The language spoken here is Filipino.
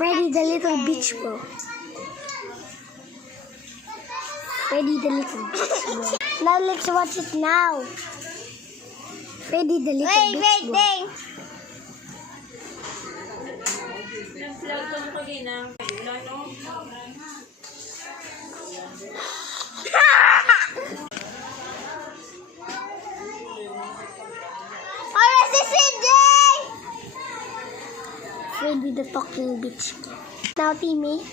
Freddy the Little Beach Ball. Freddy the Little Beach Ball. Now let's watch it now. Freddy the Little Beach Ball. Freddy the Talking Beach. Now, Timmy.